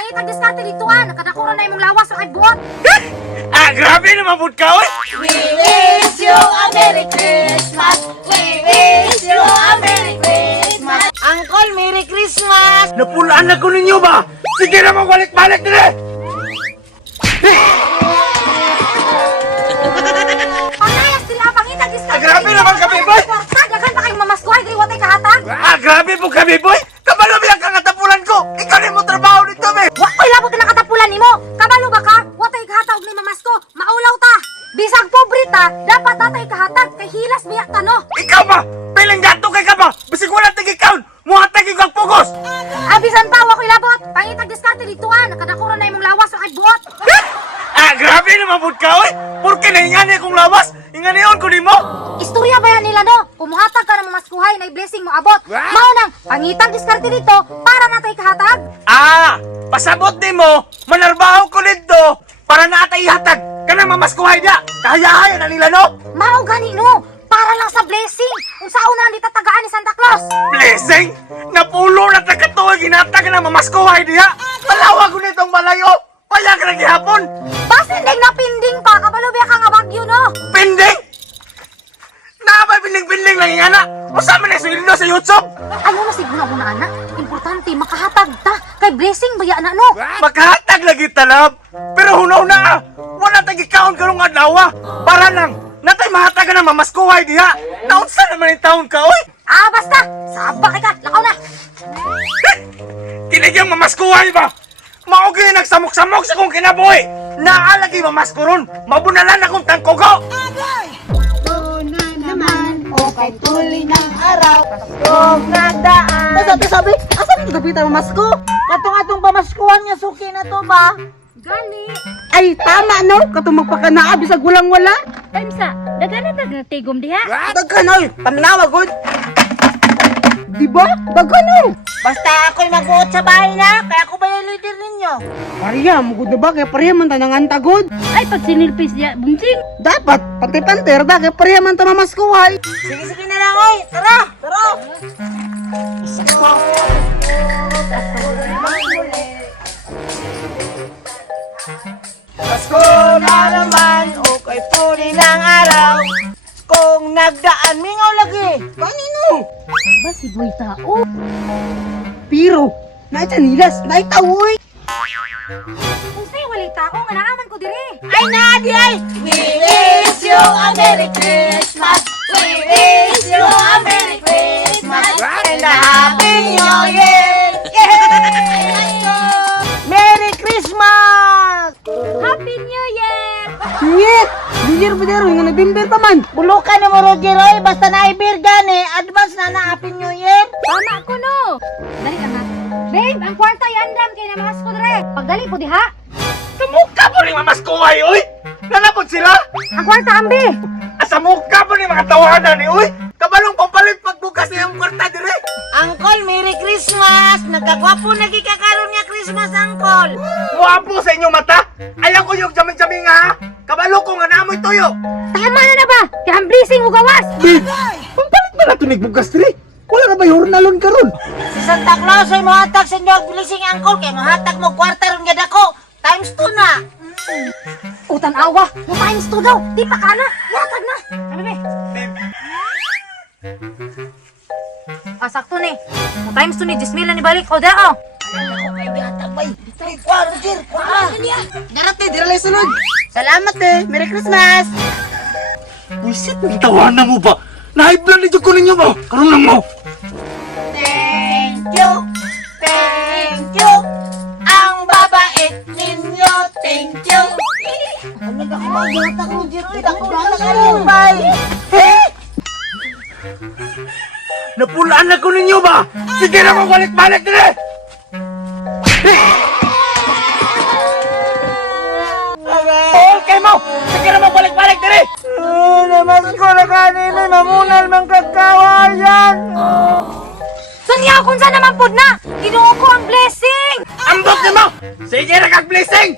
Pangitag diskarte dito nakadakura na imong lawas sa buot. Grabe naman po ka, oy! We wish you a Merry Christmas. We wish you a Merry Christmas. Uncle, Merry Christmas. Napulaan na ko ninyo ba? Sige na magbalik-balik din eh! Panayas sila pangitag diskarte. Grabe naman kami, boy! Daghan pa kayong mamaskuhay diri watay kahatag. Grabe po kami, boy! Kabalo bilang kang natapulan ko! Ikaw rin mo trabaho dito, be! Wa ko'y labot na katapulan nimo. Kabalo ba ka? Watay kahatag ni mamasko. Maulaw ta. Bisag pobre ta, dapat tatay kahatag kay hilas biya ta no. Ikaw ba? Piling gato kay ka ba? Bisig wala tigikaon! Muhatag ikaw ang pugos! Abisan pa wa ko'y labot. Pangitag diskarte dito nakadakura na imong lawas sa buot. Grabe naman po ka, oy! Porke nahingani akong lawas! Hinganiyon ko nimo! Istorya ba yan nila no? Kumuhatag ka ng mamaskuhay na blessing mo abot. Mao nang pangitag diskarte dito para natay kahatag. Pasabot nimo, manarbaho ko dito para naatay hatag ka na mamaskuhay niya! Kahayahay na nila, no? Mao gani no. Para lang sa blessing. Unsa una ni tatagaan ni Santa Claus? Blessing! Napulo na tagatuwa ginatag na mamaskuhay niya! Palawag ko nitong malayo! Payag na gihapon! Basinding na pinding pa. Kabalo biya ka nga bagyo no. Pinding! Nakabay pinding-pinding lang yung anak! Usama na yung sa YouTube! Ano na siguro ako na anak? Importante makahatag ta. Kay blessing baya na no. Makahatag lagi talab! Pero hunaw na! Wala tagikaon karong adlaw! Para lang! Natay mahatag na mamaskuhay diha! Naunsa naman yung taon ka, oy! Basta. Sabak ka. Lakaw na. Kinigyang mamaskuhay ba? Maugi nagsamok-samok sa kong kinabuhi! Naalagi mamaskuron! Mabunalan akong tangkogo! Una naman, o kay tuloy ng araw. Kung nagdaan. Sabi, asa nito kapitan mo masko? Katong pamaskuhan niya, suki na to ba? Gani. Ay, tama no? Katong magpakanaa, bisag walang wala. Tamsa. Dagana tigom diha. Daghan oy, paminawa gud. Di ba? Daghan no. Basta ako'y mag-uot sa bahay na, kaya ako ba yung leader ninyo? Pariya, magod na ba? Kaya pariya man tanang antagod. Ay pag sinilpis diha bungsing. Dapat, pati panter da, kaya pariya man tamamaskuhay. Sige na lang oy, tara! Tara! Pasko na naman, okay puli ng araw. Kung nagdaan, mingaw lagi. Kanino? Ba si boy tao? Pero, naitanilas, naitawoy. Unsay wali tao nga naaman ko diri. Ay, Nadi, ay! We wish you a Merry Christmas. We wish you a Merry Christmas. And a Happy New Year. Yay! Merry Christmas! Happy New Year! Ngit! Bigir ba dero, nga nabimber pa man. Bulukan na mo, Roger, oy. Basta naibir gani, advance na na Happy New Year. Tama ko no. Dali ka nga. Babe, ang kwarta yandam kay na mas ko dire. Pagdali po diha. Tumukha po ni mamaskuhay, oy! Nanapod sila! Ang kwarta ambi. Asa mukha po ni mga tawanan ni, oy! Kabalong pampalit pagbukas niyang kwarta dire! Uncle, Merry Christmas! Nagkagwapo nagikakaroon nga Christmas, Uncle. Muapo sa inyong mata! Ayaw ko yung jaming-jaming ha! Kabalo ko nga naamoy tuyo! Tama na ba? Kaya ang blessing mo gawas. Pampalit ba na ito nagbukas dire? Wala na ba yung hornalon karon? Si Santa Claus ay mahatag sa inyo ang blessing, Uncle. Kaya mahatag mo kwarta ron nga dako. Times 2 na. Utan awa. Mo times 2 daw. Di pa kana. Watag na. Ano be? Sakto ni. Mo times 2 ni 10,000 na ni balik. O dao. Darat eh, diralay sunod. Salamat eh. Merry Christmas. Wisit, tawanan mo ba? Naiblan nito ko ninyo ba? Karoon lang mo! Thank you. Thank you. Ang babait ninyo. Thank you. Ano ba ko? Gata ko, Gata ko. Bye. Napulaan na ko ninyo ba? Sige na magbalik-balik din eh! Okay mo! Sige na magbalik-balik din eh! Naman ko na kanina, mamunal mang kakawayan. Sunyaw kung saan naman pod na. Ginuo ko ang blessing. Ambot na mo! Sige na kag-blessing!